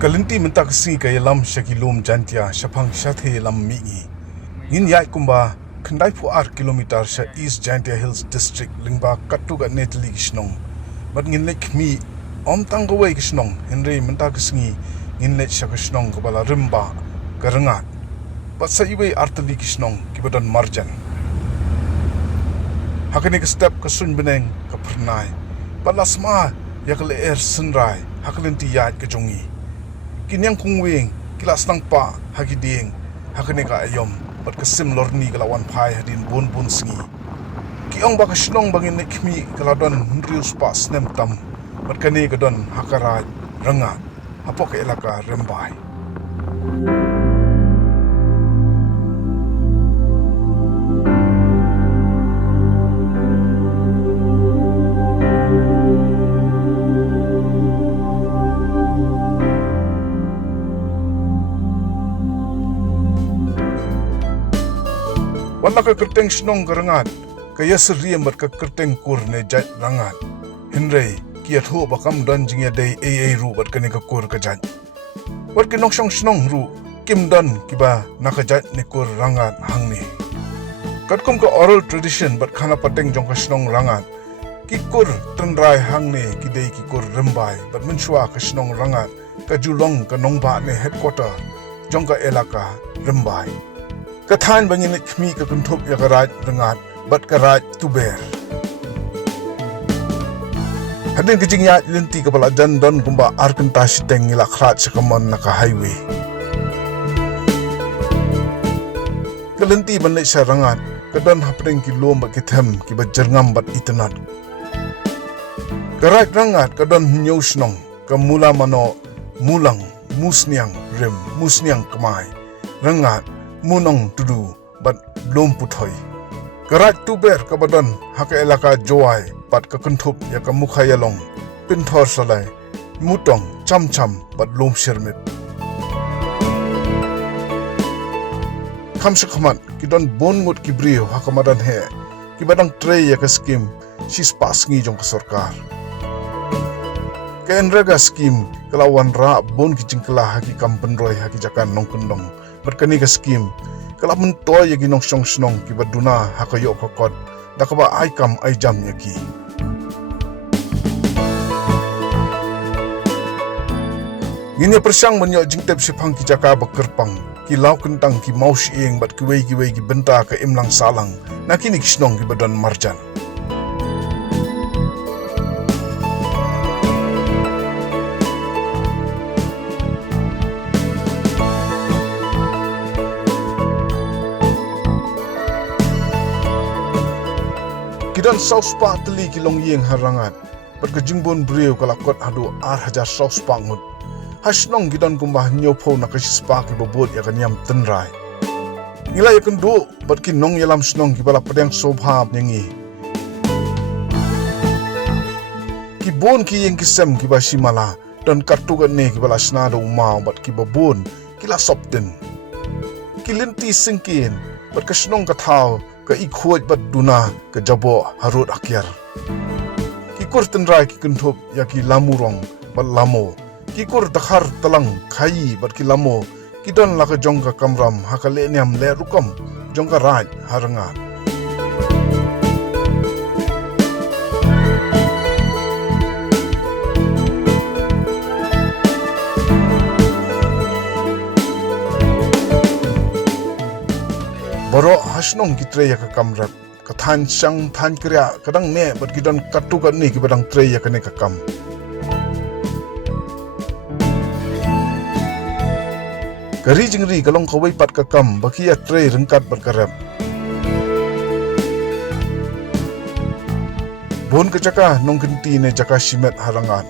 Kalinti mentak Sngi kaya lam syakilum jantia syapang syathe lam mingi. Ngin yai kumba kendai puar kilometer sya East Jantia Hills District lingba katuga netli Shnong. But ngin lek mi om tanggawai Shnong Henry mentak Sngi ngin lek syak Shnong kebala rimba ke Rangad. But sa iwe artli Shnong kibadan marjan. Hakani ke step ke sun beneng ke pernai. Balasma yak le air sunrai hakalinti yai ke jongi. Kinyang kungwing kilas nang pa hakiding hakane ka ayom pat kasim lorni kalawan pai hadin bon Sngi kiong ba Shnong bangin nekmi kaladon rius pa snem tam pat kane kadon hakarai Rangad apok elaka rembai. Wala ka kerteng Shnong ke Rangad, kaya seriem bat ka kerteng kur ne jat Rangad. Henry, kiat ho bakam dan jingya day ru bat kani ka kur ka jat. Wat ki nongsyong Shnong ru, kim dan kiba nakajat ni kur Rangad hang ni. Katkum ka oral tradition bat khana pateng jong ka Shnong Rangad. Ki kur tenrai hang ni ki day ki kur rembai, bat menshua ka Shnong Rangad, ka julong ka nongba ne headquarter, jong ka elaka rembai. Kathan bangin kmi ka kunthop ya garaj Rangad bat garaj tuber. Hadin kijing ya linti ka bala jan don kumba arkanta siteng ila khrat sakamon naka highway. Kalinti banlay sa Rangad kadan hapring ki lom bat kithem ki ba jerngam bat jingitynnad. Garaj Rangad kadan nyaw Shnong ka mula mano mulang musniang rim musniang kamai Rangad munong tudu bat Lumputhoi. Garaj tuber kabadan haka elaka joai bat ka kuntup ya ka Mukhaialong pinthor salai mutong cham bat lom shermit. Kamsa khamat kidon bon ngut kibrio haka madan he kibadang tray ya ka skim sispa Sngi jong ka sarkar. Ka enraga skim kalawan ra bon ki jingkla haki kampenroy haki jakan nongkyndong. Berkani ka skim kala mentoy yagi nongsyong Shnong ki baduna hakayo kokot dakaba ay kam ay jam yaki. Ngini persyang menyo jingtep sipang ki jaka bekerpang ki lau kentang ki maus ing bat kiwei ki benta ka imlang salang nakini Shnong ki badan marjan. Kidan saus pa teli kilong yeng Rangad berkejimbon beriu kalakot hadu hajar saus pa ngut. Shnong kidan kumbah nyopo nakasispa ki bobot ya kanyam tenrai. Ngilai kendo berki nong yalam Shnong ki bala pedang sobha nyengi. Ki bon ki yeng kisem ki basimala dan katugan ne ki bala snado umau bat ki babon kila sopten. Ki linti singkin berke Shnong kathau ka ikhoj bat duna ka jabo harut akyar. Ki kur tenrai ki kunthop ya ki lamurong bat lamo. Ki kur dakhar talang khai bat ki lamo. Ki don la ka jong ka kamram hakale niam le rukom jong ka raj Rangad. Boro Shnong kitre ya ka kamrap ka than sang than kriya kadang ne bat kidan katugan ni ki badang tre ya kane ka kam. Kari jingri kalong kawai pat ka kam baki ya tre rengkat berkarap. Bon ka jaka nongkynti ne jaka simet Rangad.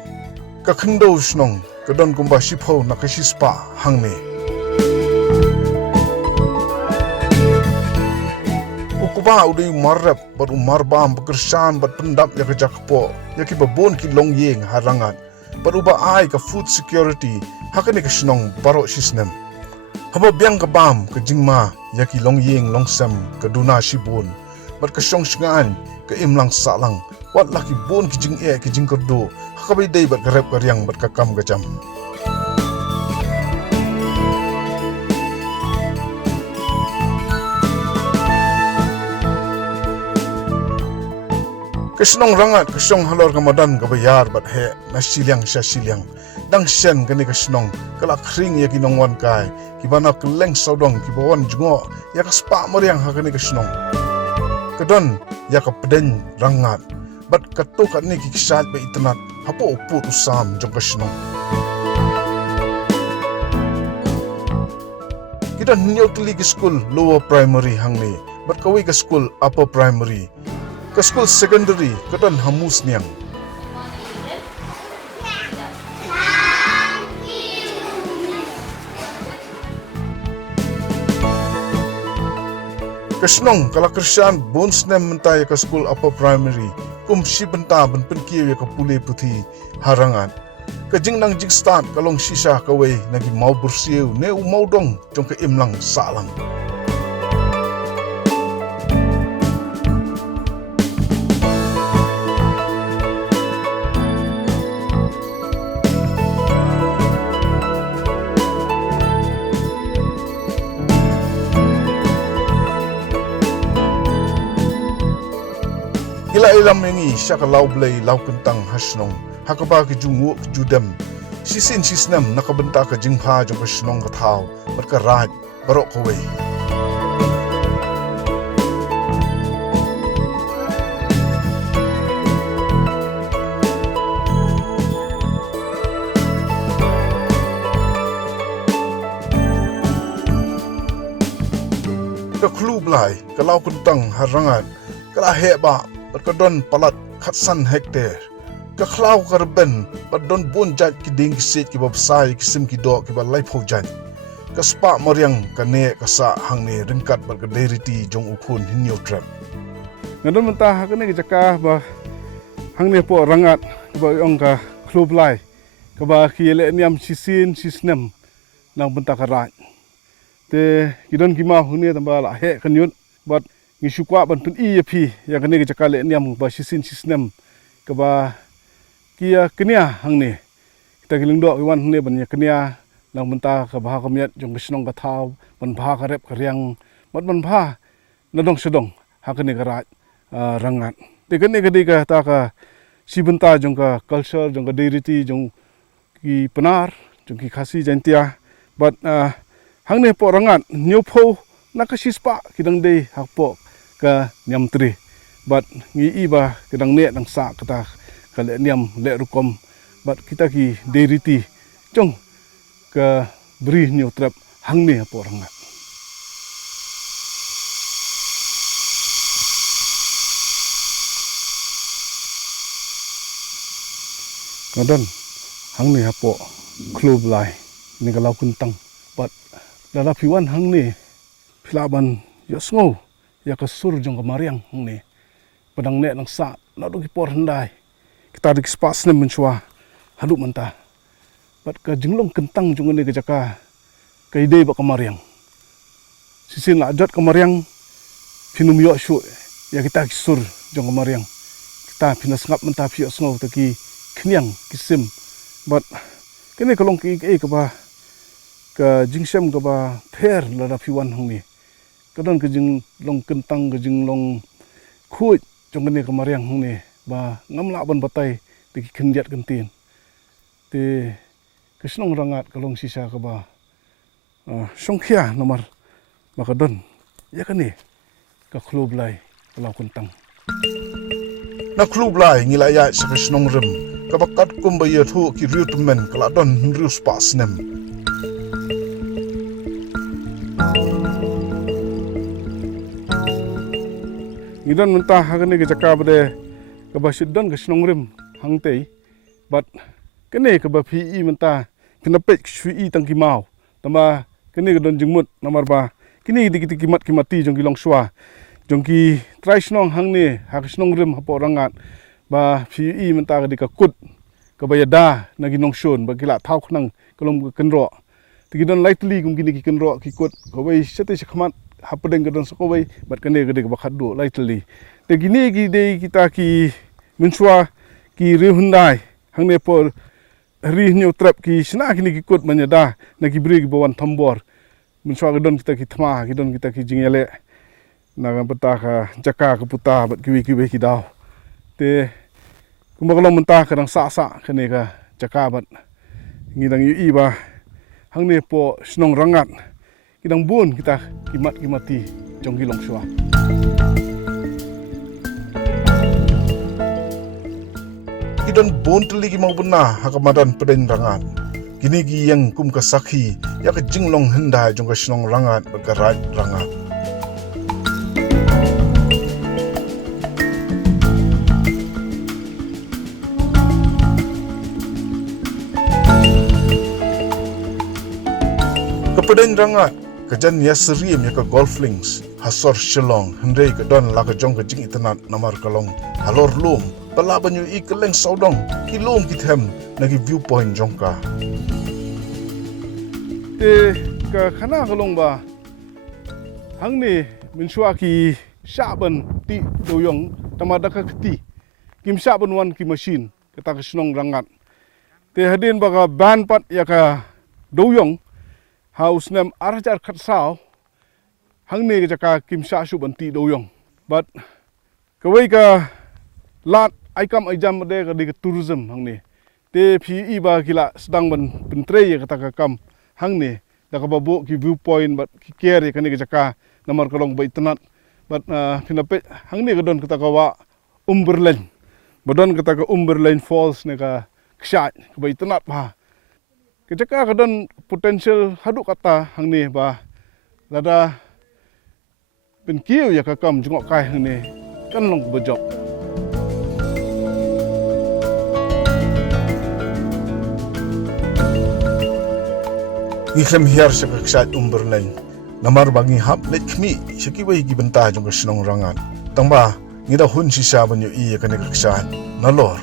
Ka khendo Shnong kadon kumba sipho nakasispa hang ne. Kuba udai marrap baru marbam bekersan bat pendap ya kejakpo ya ki babon ki long yeng Rangad baru ba ai ka food security hakane ka Shnong baro sisnem haba biang ka bam ka jingma ya ki long yeng long sam ka duna sibun bat ka syong shngan ka imlang salang wat laki bon ki jing e ki jing kerdo hakabai dai bat garap karyang bat ka kam gajam. Shnong rangat Shnong halor kamadan ka bayar bat he na silyang siya silyang dang shen kani Shnong kala kring ya kinongwan kai kibana keleng sawdong kibawan jungo ya ka spa moriang ha kani Shnong kadon ya ka peden rangat bat katuk ni kiksat ba itnat hapo uput usam jong Shnong kita nyotli ke school lower primary hangni bat kawi ke school upper primary ke school secondary kedan hamus niang ke Shnong kala Krishan bons nem mentai ke school upper primary kum si benta ben penkiwe ke pule puthi harangan ke jingnang jing start kalong sisa kawe nagi mau bersiu ne u mau dong jong ke imlang salang Ila ilam ini siya lau blay lau kentang Shnong hakaba ke jungu ke judem sisin sisnem nakabenta ke jingha jong ke Shnong ke thau berka raj barok kowe ke klu blai ke lau kentang harangan kala heba berkadon palat khatsan hektar ka khlau karben badon bonjat ki ding sit ki babsai ki sim ki do ki ba lai phojat ka spa moriang ka ne ka sa hangne ringkat bar ka deriti jong ukhun hinyo trap ngadon menta ka ne jaka ba hangne po rangat ba ong ka klub lai ka ba ki le niam sisin sisnem nang benta ka rat te kidon ki ma hunne tamba la he kanyut but ngisukwa ban pen ep ya kane ke cakale niam ba sisin sisnem ke ba kia kenia hangne kita kilingdo wan ne ban ya kenia lang menta ka ba kamiat jong Shnong ka thau ban ba ka rep ka riang mat ban ba nadong sedong ha kane ka rat rangat te kane ke ka ta ka sibenta jong ka culture jong ka deity jong ki penar jong ki khasi jantia but hangne po rangat nyopho nakasispa kidang dei hakpo ka niam tri but ngi iba kedang ne nang sa kata kale niam le rukom but kita ki deriti jong ka bri new trap hang ne po rangat kadon hang ne po klub lai ni kalau kuntang but dala piwan hang ne pilaban yosngo ya ka sur jong ka mariang ni padang ne nang sa na do ki por handai kita dik spas ne menchua halu menta bat ka jinglong kentang jong ne ka jaka ka ide ba ka mariang sisin la jat ka mariang pinum yo shu ya kita ki sur jong ka mariang kita pinas ngap menta pi osngo ta ki knyang kisim bat kene kalong ki ka ba ka jingsem ka ba pher la da piwan hang ni kadon ke jing long kentang ke jing long khuj jong ne kamariang ne ba ngamla ban batai te khendiat kentin te ke Shnong rangat kalong sisa ka ba songkhia nomor makadon ya kane ka klub lai kalau kentang na klub lai ngilaya sa Shnong rem ka bakat kum ba yathu ki ryutmen kala don rius pasnem Idon mentah hakane ke jaka bade ke basidon ke Shnong rim hangtei but kene ke ba phi mentah kenapet shui tangki mau tamba kene ke don jingmut nomor ba kini dikiti kimat kimati jong kilong swa jong ki trai Shnong hangne hak Shnong rim hapo rangat ba phi mentah ke kut ke bayada nagi nong shon ba kila thau khnang kolom kenro tikidon lightly kum kini ki kenro ki kut ko bai sete khmat hapadeng gadon sokowai bat kane gede bakat do lightly te gini gide kita ki menchua ki rehundai hangne por ri new trap ki sna kini ki kut manyada na ki bri bawan thambor menchua gadon kita ki thma gidon kita ki jingele na peta ka jaka ka puta bat kiwi ki daw te kumakalong mentah kadang sa kene ka jakabat ngidang yu iba hang ne po Shnong Rangad kidang bun kita kimati jong gilong shwa kidan bon teligi mau benar hakamadan peden Rangad kini gi yang kum ka sakhi ya ka jinglong henda jong ka Shnong Rangad bergerak Rangad Kepadang Rangad kajan ya serene ya ka golf links hasor Shnong hendai ka don la ka jong ka jingitynnad namar kalong halor lum palaban yu ikeleng sawdong kilom kithem nagi viewpoint jongka ka khana kalong ba hang ni minshwa ki shaban ti doyong tamada ka kti kim shaban wan ki machine kata ka Shnong Rangad te hadin ba ka ban pat ya ka doyong Haus nem arajar khatsao hang ne jaka kim sha shu banti doyong but kawai ka lat aikam ajam de ka di tourism hang ne te phi iba kila sedang ban pentre ya kata ka kam hang ne da ka babu ki viewpoint but ki care ka ne jaka namar kalong bai tanat but pinape hang ne ka don kata ka wa umberlen bodon kata ka umberlen falls ne ka kshat ka bai tanat ba Kejaka kadon potential haduk kata hang ni ba lada penkiu ya kakam jengok kai hang ni kan long bejok. Ngiklem hiar sa kaksat umberlen namar bangi hap let kmi syaki bai gi bentah jong ka Shnong Rangad tangba ngida hun sisa banyo i ka ne kaksat nalor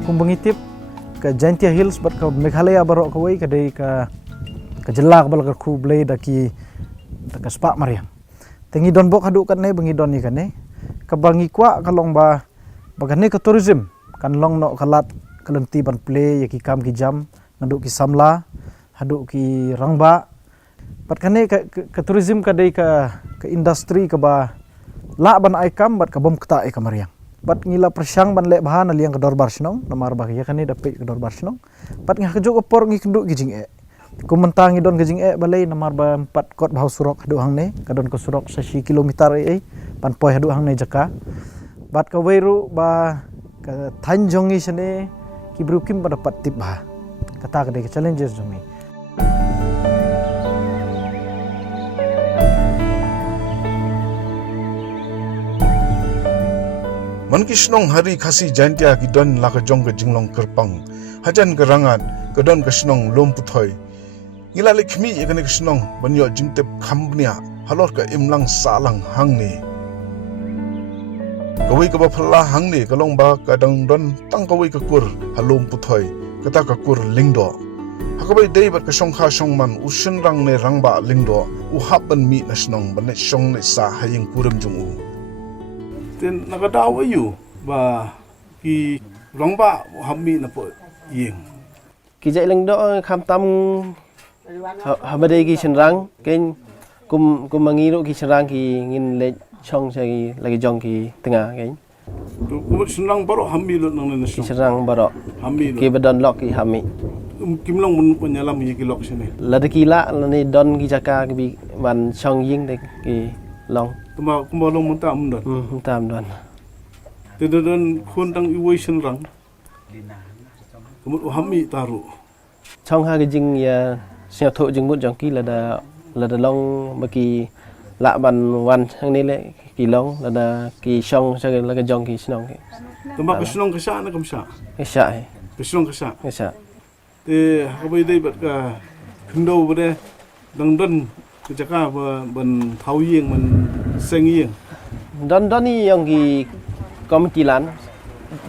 Kumbangitip ke Jantia Hills bat ke Meghalaya barok kawai kadai ke jelak bal ke ku blai daki ke spak mariam. Tengi don bok haduk kan ne bangi don ni kan ne. Ke bangi kwa kalong ba bagane ke tourism kan long no kalat kalenti ban play ya ki kam ki jam naduk ki samla haduk ki rangba. Bat kan ne ke tourism kadai ke industri ke ba la ban aikam bat ke bom kta ai kamariam. Bat ngila persyang ban lek bahan aliang kedor bar Shnong namar bah ya kan ni dapat kedor bar Shnong bat ngah kejuk opor ngi kenduk gijing ku mentang idon gijing balai namar ba 4 kot bahau surok hadu hang ne kadon ke surok 1 kilometer pan poi hadu hang ne jaka bat ka weiru ba ke Tanjong ni sene ki brukim ba dapat tip bah kata ke challenges jumi Man ki Shnong hari khasi jantia ki don la ka jong ka jinglong kerpang hajan ka Rangad ka don ka Shnong Lumputhoi ngila le khmi e ka ne ka Shnong banyo jingtep khambnia halor ka imlang salang hang ni kawai ka ba phalla hang ni ka long ba ka dang don tang kawai ka kur halum puthoi kata ka kur lingdo hakabai dei bat ka shongkha shongman ushin rang ne rangba lingdo u haban mi na Shnong ban ne shong ne sa haying kuram jungu ten nakadaw ayu ba ki rongba hammi na po yeng ki jai lang do kham tam habade ki senrang ken kum mangiru ki senrang ki ngin le chong sai lagi jong ki tengah ken kum senrang baro hammi lo nang na ki senrang baro hammi ki badon lok ki hammi kimlong mun penyalam ye ki lok sini lada ki la ni don ki jaka ki bi ban chong ying de ki long kumba long mun tam don tam don te don khon tang iwoi senrang kum hammi taru chong ha ki jing ya sia tho jing mut jong ki lada long baki la ban wan hang ni le ki long lada ki shong sa la ka jong ki Shnong ki tamba ka Shnong ka sa na kam sa ka Shnong ka sa sa te habai dei bat ka khndo bade dang don jaka ban thau yeng man seng yeng don ni yang ki committee lan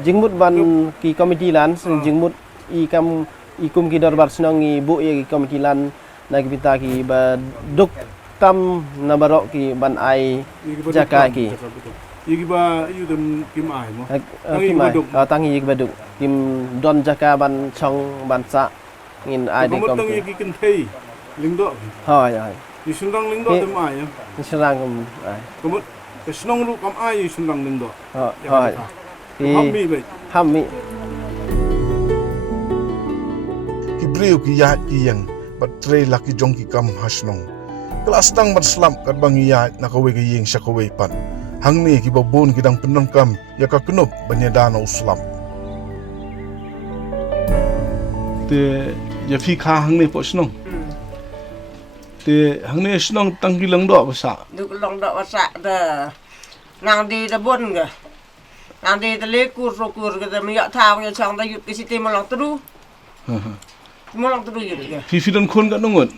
jingmut ban ki committee lan jingmut i kum ki darbar Shnong i bu ye ki committee lan na ki pita ki ba duk tam na barok ki ban ai jaka ki Iki ba dem kim ai mo kim ai tangi ki baduk kim don jaka ban chong ban sa ngin ai de kom iki kin thei lingdo hoi Di Shnong ling do tem ai. Serang kum ai. Kemut ke Shnong ru kam ai Shnong ling do. Hai. Ham mi le. Ham mi. Ki breu ki ya ki yang bat tre la ki jong ki kam hasnong. Kelas tang bat slam kat bang ya na ka we ki yeng sha ka we pan. Hang ni ki babon ki dang penong kam ya ka knup banyadana uslam. Te ya fi kha hang ni po Shnong. Te hang ni Shnong tang ki lang do ba sa. Du long do sa da nang di da bon ga. Nang di da le kur ro kur ga da mi ya thao ya chang da yut ki si te mo long tu. Mo long tu yut ga. Fi don khon ka nungut.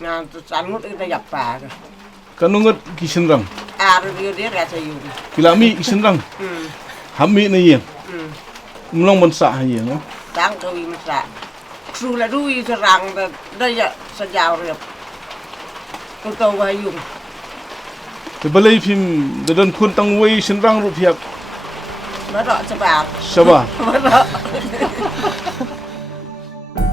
Nang tu san ngut da yap pa ga. Ka nungut ki sinrang. A ro di de ra sa yu. Kilami ki sinrang. Ham mi na yeng. Mlong bon sa ha yeng. Dang ko wi ma sa. Su la du yi sa rang da ya sa jaw ri. Ko to wa yu. Te balai phim da don khon tang wei sinrang ru phiap. Ma ro sa ba. Saba. Ma ro.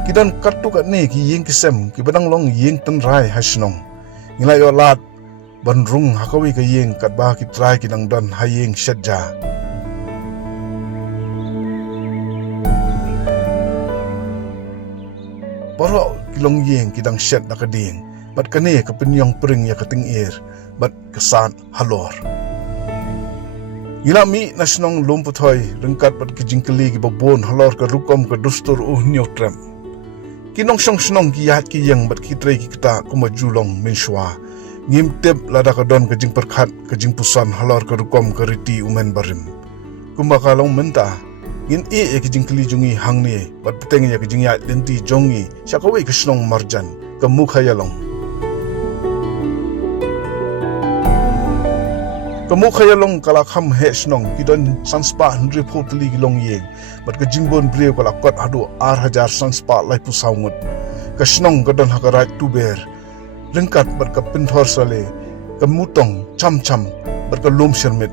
Kidan kartu kat ni ki yeng ki sem ki badang long yeng tan rai hasnong. Ngilai yo lat ban rung hakawi ka yeng kat ba ki try ki dang don ha yeng shadja. Baro kilong yeng ki dang shed na ka ding. Bat kane ka pinyong pring ya ka ting ir. Bat kasan halor. Ngila mi na Shnong Lumputhoi rangkat bat ki jingkeli ki babon halor ka rukom ka dustur nyotrem. Kinong Shnong ki yahat ki yang bat ki tray ki kita kuma julong menshwa. Ngim tep lada ka don ka jing perkhat ka jing pusan halor ka rukom ka riti umen barim. Kuma kalong menta ngin e ki jing keli jungi hang ni bat peteng ya ki jing yat lenti jongi syakawi ka Shnong marjan ka Mukhaialong. Ka Mukhaialong kala kham he Shnong ki don sanspa hundri photli ki long yeng bat ka jingbon breu kala kot adu 8,000 sanspa lai pu saungut ka Shnong ka don hakarat tu ber lengkat bat ka pinthor sale ka mutong cham bat ka lom shermit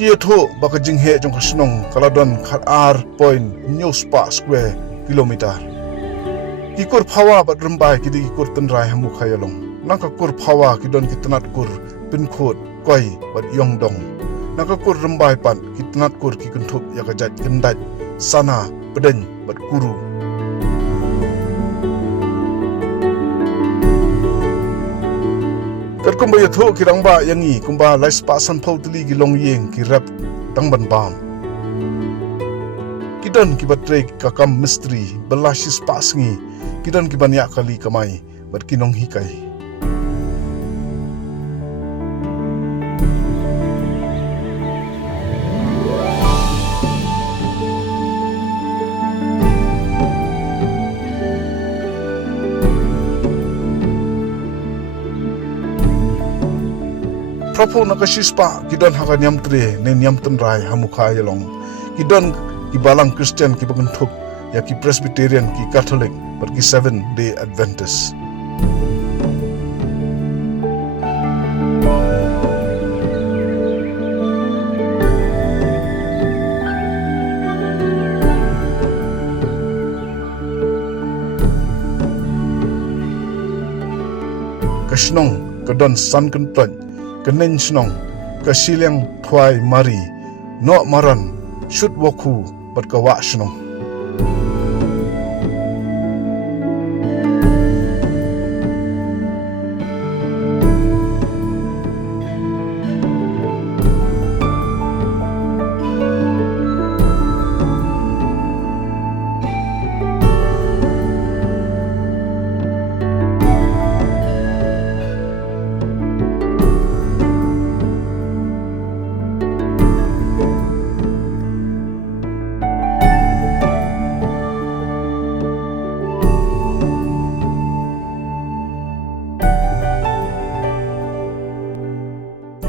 ki tho ba ka jing he jong ka Shnong kala don khat point new spa square kilometer ki kur phawa bat rumbai ki di kur tan rai Mukhaialong nang ka kur phawa ki don ki tanat kur pin khot koi bat yongdong nakakur rembai pan kitnat kur ki kuntup ya kajat kendaj sana pedeng bat kuru kat kumba ya tho kirang ba yangi kumba lai spa san phau tli gi long yeng ki rap tang ban bam kidan ki batre ka kam mystery belashi spa sngi kidan ki ban ya kali kamai bat kinong hikai. Propo nakasispa kidon haka nyam tre ne nyam tan rai Mukhaialong kidon ki balang Christian ki baguntuk ya ki Presbyterian ki Catholic but ki 7-day Adventist. Ka Shnong kadon san kentron kenen Shnong ka silang thwai mari no maran shut woku bat ka wa Shnong.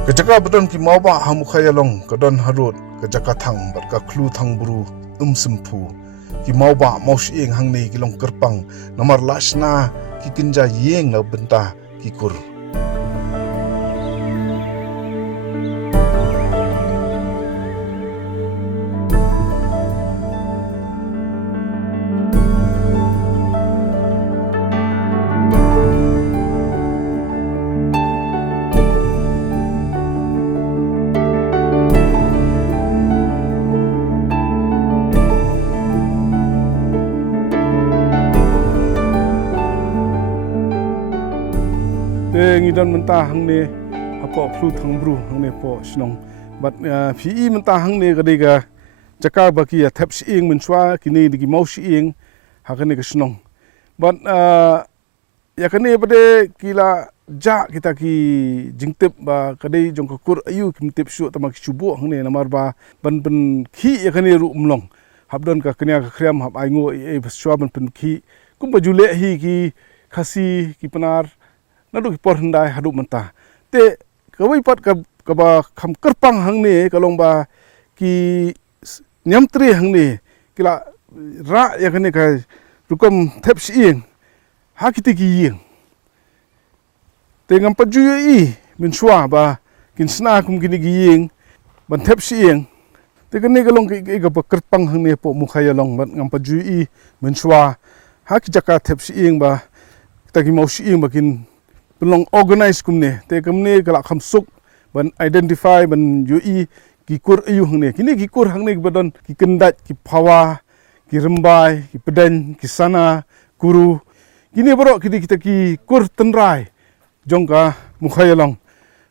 Kejaka beton ki mawba Mukhaialong kadon harut kejaka thang bat ka khlu thang buru sempu ki mawba mausi eng hang nei kilong kerpang nomor lasna ki kinja yeng na benta ki kur. te ngidan mentah hang ne apo klu thang bru hang ne po Shnong but PE mentah hang ne kadai ka jaka baki ya thep si ing menchwa kini digi mau si ing hakane ka Shnong but ya kane bade kila ja kita ki jingtip ba kadai jong kur ayu kimtip shu tamak chubu hang ne namar ba ban khi ya kane ru umlong habdon ka kenya ka khriam hab aingo e shwa ban ki kum bajule hi ki khasi ki panar nadu ki por handai hadu mentah te kawai pat ka ba kham kerpang hang ne kalong ba ki nyamtri hang ne kila ra ya kane ka rukom thep siing ha kiti ki ying te ngam paju i min shwa ba kin sna kum kini gi ying ban thep siing te kane kalong ki ga ba kerpang hang ne po Mukhaialong ban ngam paju i min shwa ha ki jaka thep siing ba ta ki mau siing ba kin pelong organize kumne te kumne kala khamsuk ban identify ban UI ki kur ayu hangne kini ki kur hangne badon ki kendat ki phawa ki rembai ki peden ki sana kuru kini boro kidi kita ki kur tenrai jongka Mukhaialong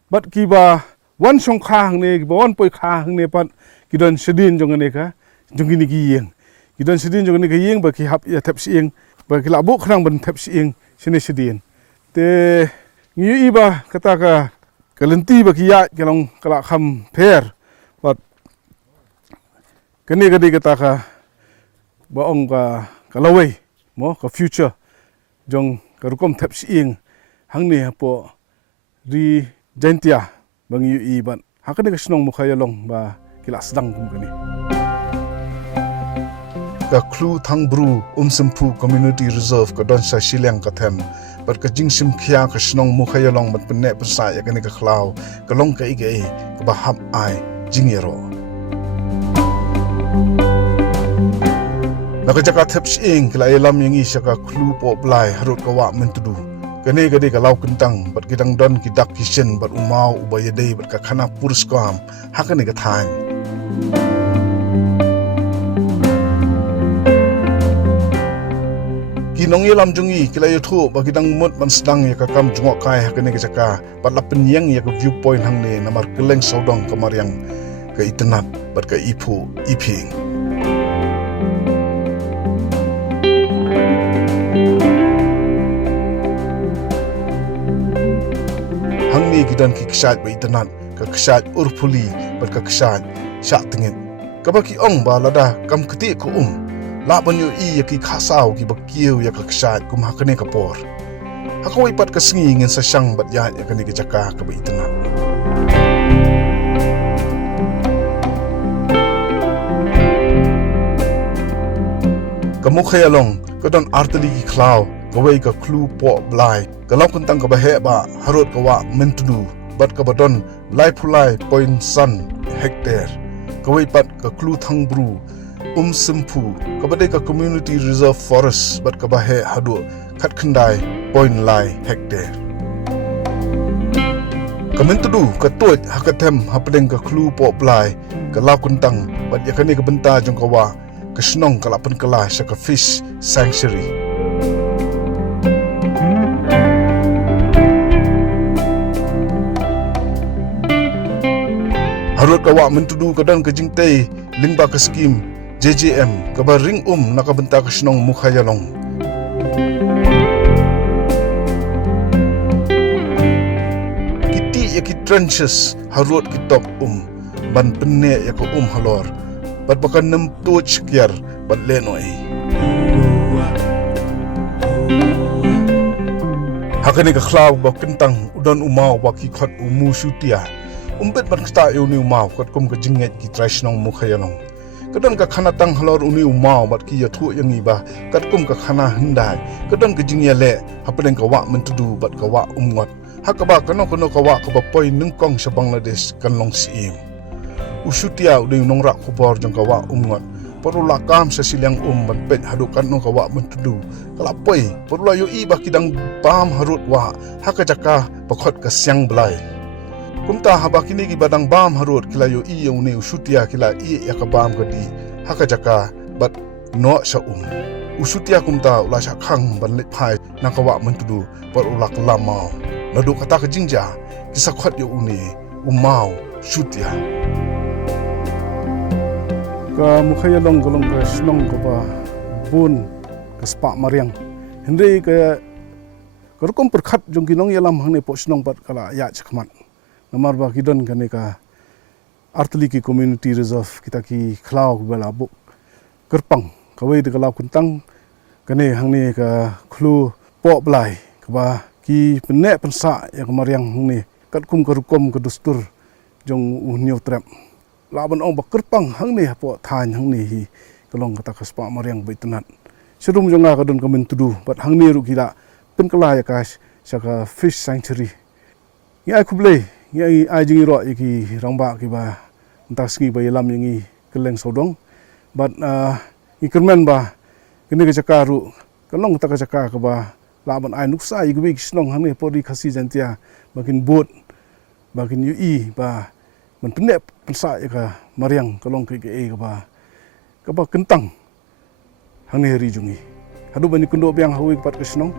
bat ki ba wan song kha hangne ki ba wan poi kha hangne pat ki don sedin jongane ka jongini ki yeng ki don sedin jongane ka yeng ba ki hap ya thep sieng ba ki labu khrang ban thep sieng sine sedin te ngiu iba kata ka kalenti ba kiya kelong kala kham pher but kani gadi kata ka ba ong ka kalawai mo ka future jong karukom thep siing hangni po ri jentia bang yu iban hakane ka Shnong Mukhaialong ba kila sedang kum kani ka klu thang bru sempu community reserve ka don sa silang ka them but ka jingsim khia ka Shnong Mukhaialong bat penne psa ya kani ka khlau ka long ka ige ka ba hap ai jingero naka jaka thep sing kila elam yangi saka klu po blai harut ka wa mentudu kani gadi ka lau kentang bat kidang don ki dak kishen bat umau ubayade bat ka khana purskam hakane ka thang Nong yelam jungi kila yuthu bagidang mut man sedang ya kakam jungok kai hakane ke jaka patla penyang ya ke viewpoint hang ne namar keleng sawdong kamar yang ke jingitynnad bat ke ipu iping hang ni gidan ki ksat ba jingitynnad ka ksat urpuli bat ka ksat syak tingit kabaki ong ba lada kam keti ko laban yu i ki khasau ki bakiu ya kaksat kum hakane kapor hakoi pat ka Sngi ngin sa syang bat ya kani ki jaka ka jingitynnad ka Mukhaialong ka don arteli ki khlau ka wei ka klu po blai ka lau kentang ka ba he ba harut ka wa mentudu bat ka badon lai phulai point san hectare ka wei pat ka klu thang bru sempu kabade ka community reserve forest bat kabahe hadu khat khandai point lai hectare kamentudu ka toit hakatem hapdeng ka klu po blai ka lakuntang bat yakani ka benta jong kawa ka Shnong kala pen kala sa ka fish sanctuary harut kawa mentudu kadan ka jingtei lingba ka scheme JJM kabar ring nakabenta ka Shnong Mukhaialong kiti ya ki trenches harut ki tok ban penne ya ko halor bat bakan nem toch kiar bat lenoi hakane ka khlau ba kentang udon umau ba ki khat umu shutia bet ban ksta yu ni umau khat kum ka jinget ki Shnong Mukhaialong kadon ka khana tang halor uni umau bat ki yathu yangi ba kat kum ka khana hindai kadon ka jingya le hapden ka wa mentudu bat ka wa umngot hakaba kano ka wa ka ba poi nungkong sa Bangladesh kan long sim usutia uding nongrak khubor jong ka wa umngot perula kam sa silang ban pet hadu kan no ka wa mentudu kala poi perula yu i ba kidang pam harut wa hakajaka pakhot ka syang blai kumta haba kini ki badang bam harut kila yo i yung ni usutia kila i yakabam kadi hakajaka bat no sa usutia kumta ula sa khang ban let phai nakawa mentudu par ulak lamau nadu kata ke jingja kisah kuat yo uni umau syutia ka Mukhaialong golong ke Shnong ko ba bun ke spa mariang Henry ke kerukum perkhat jong kinong yalam hang ne po Shnong pat kala ya chakmat namar ba kidon kane ka artli ki community reserve kita ki khlau bala buk kerpang kawai de kalau kuntang kane hang ni ka khlu po blai ka ba ki penek pensa ya kemariang hang ni kat kum kerukum ke dustur jong unyo trap laban ong ba kerpang hang ni po than hang ni hi kalong kata kaspa mariang baitnat sedum jonga ka don kamen tudu bat hang ni ru kila pen kala ya kas saka fish sanctuary ya aku blai ya ai jingi ro ki rangba ki ba entah Sngi ba yalam yangi keleng sawdong but ikermen ba kini ke cakaru kalong ta ke cakar ke ba laban ai nuksa i gwi Shnong hang ni pori khasi jantia bakin bot bakin ui ba men pendek pensa ya ka mariang kalong ke ke ba kentang hang ni ri jungi hadu bani kundo biang hawi pat ke Shnong